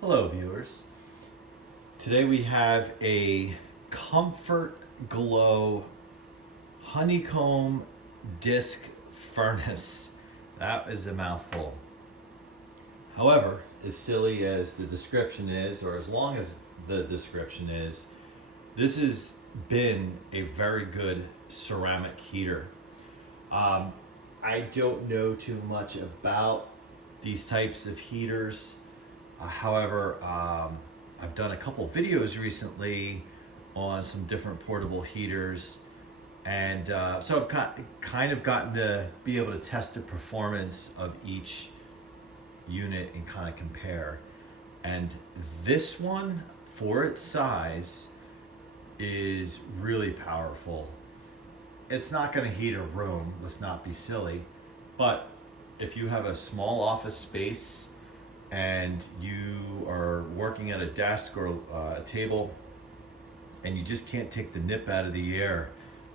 Hello viewers. Today we have a Comfort Glow Honeycomb disc furnace. That is a mouthful. However, as silly as the description is, or as long as the description is, this has been a very good ceramic heater. I don't know too much about these types of heaters. However, I've done a couple of videos recently on some different portable heaters, and so I've kind of gotten to be able to test the performance of each unit and kind of compare. And this one, for its size, is really powerful. It's not going to heat a room, let's not be silly, but if you have a small office space and you are working at a desk or a table and you just can't take the nip out of the air,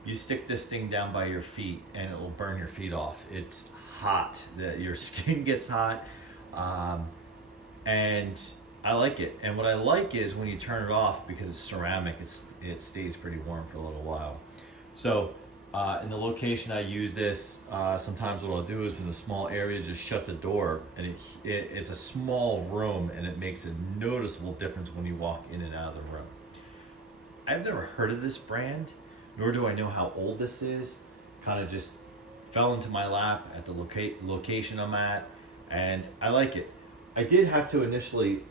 you stick this thing down by your feet and it will burn your feet off. It's hot, your skin gets hot, and I like it. And what I like is when you turn it off, because it's ceramic, it stays pretty warm for a little while. So in the location I use this, sometimes what I'll do is in a small area, just shut the door, and it's a small room, and it makes a noticeable difference when you walk in and out of the room. I've never heard of this brand, nor do I know how old this is. Kind of just fell into my lap at the location I'm at, and I like it. I did have to initially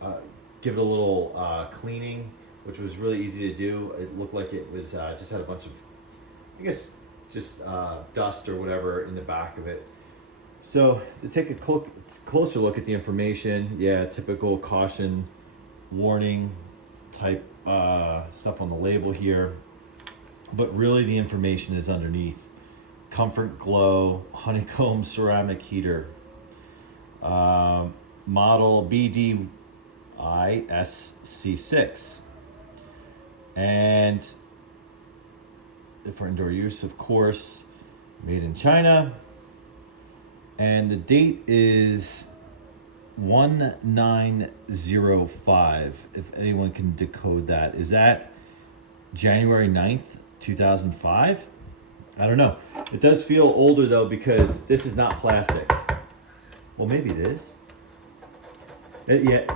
give it a little cleaning, which was really easy to do. It looked like it was just had a bunch of, I guess, just dust or whatever in the back of it. So to take a closer look at the information, yeah, typical caution, warning type stuff on the label here. But really the information is underneath. Comfort Glow Honeycomb ceramic heater. Model BDISC6. And for indoor use, of course, made in China. And the date is 1905, if anyone can decode that. Is that January 9th, 2005? I don't know. It does feel older though, because this is not plastic. Well, maybe it is. It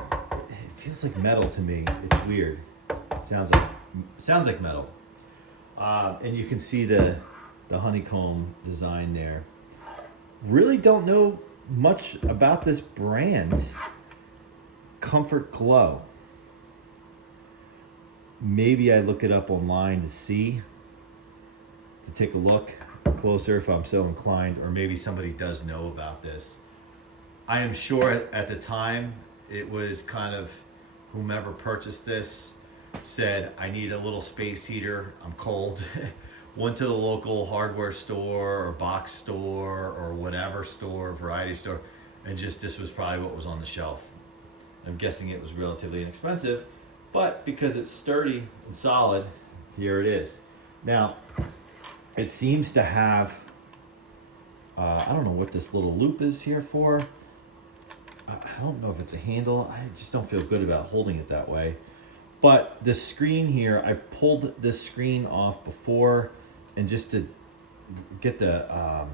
feels like metal to me. It's weird. Sounds like metal. And you can see the honeycomb design there. Really don't know much about this brand, Comfort Glow. Maybe I look it up online to take a look closer if I'm so inclined, or maybe somebody does know about this. I am sure at the time it was kind of whomever purchased this said, I need a little space heater, I'm cold. Went to the local hardware store or box store or whatever store, variety store, and just this was probably what was on the shelf. I'm guessing it was relatively inexpensive, but because it's sturdy and solid, here it is. Now, it seems to have, I don't know what this little loop is here for. I don't know if it's a handle. I just don't feel good about holding it that way. But the screen here, I pulled this screen off before, and just to get the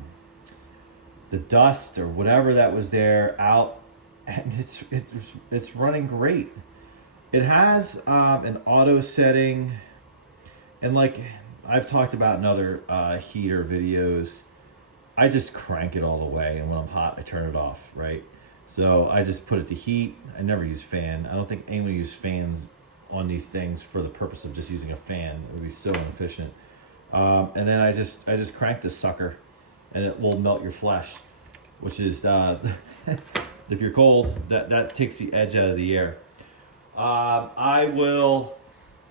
dust or whatever that was there out, and it's running great. It has an auto setting, and like I've talked about in other heater videos, I just crank it all the way, and when I'm hot, I turn it off, right? So I just put it to heat. I never use fan. I don't think anyone uses fans on these things for the purpose of just using a fan. It would be so inefficient. And then I just crank this sucker, and it will melt your flesh, which is if you're cold, that takes the edge out of the air. I will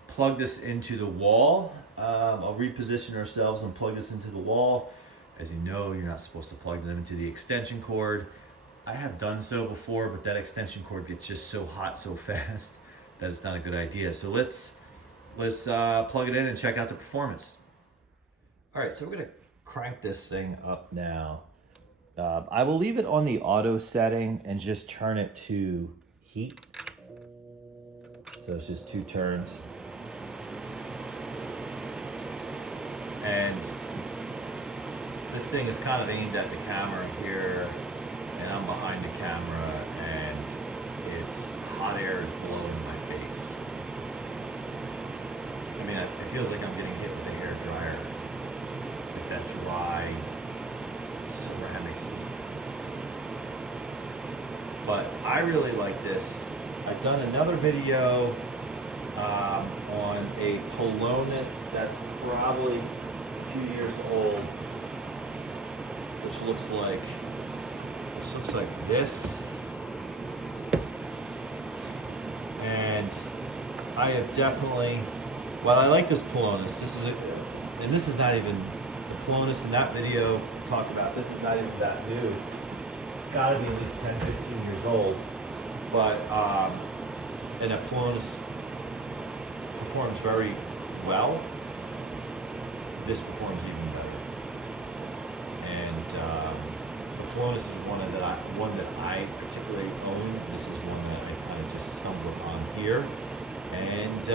plug this into the wall. I'll reposition ourselves and plug this into the wall. As you know, you're not supposed to plug them into the extension cord. I have done so before, but that extension cord gets just so hot so fast that it's not a good idea. So let's plug it in and check out the performance. All right, so we're gonna crank this thing up now. I will leave it on the auto setting and just turn it to heat. So it's just 2 turns. And this thing is kind of aimed at the camera here, and I'm behind the camera, and it's hot air is blowing in my face. I mean, it feels like I'm getting hit with a hair dryer. It's like that dry ceramic heat. But I really like this. I've done another video on a Colonus that's probably a few years old, which looks like this. And I have definitely, well, I like this Colonus. And this is not even the Colonus in that video talk about. This is not even that new. It's got to be at least 10, 15 years old. But and a Colonus performs very well. This performs even better. And the Colonus is one that I particularly own. This is one that I kind of just stumbled upon here, and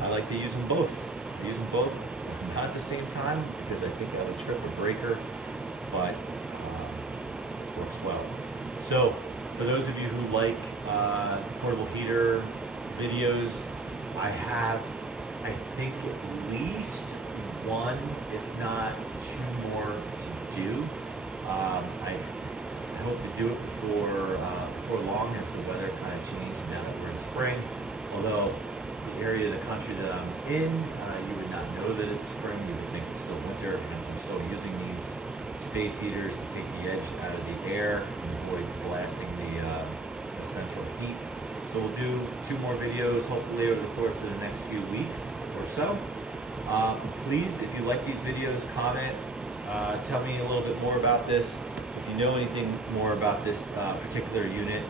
I like to use them both. I use them both, not at the same time, because I think I would trip a breaker, but works well. So for those of you who like portable heater videos, I have, I think, at least 1, if not 2 more to do. I hope to do it before long, as the weather kind of changed now that we're in spring. Although the area of the country that I'm in, you would not know that it's spring. You would think it's still winter, and I'm still using these space heaters to take the edge out of the air and avoid blasting the central heat. So we'll do 2 more videos hopefully over the course of the next few weeks or so. Please, if you like these videos, comment, tell me a little bit more about this, if you know anything more about this particular unit,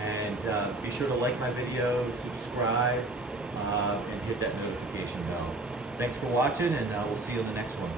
and be sure to like my video, subscribe, and hit that notification bell. Thanks for watching, and we'll see you in the next one.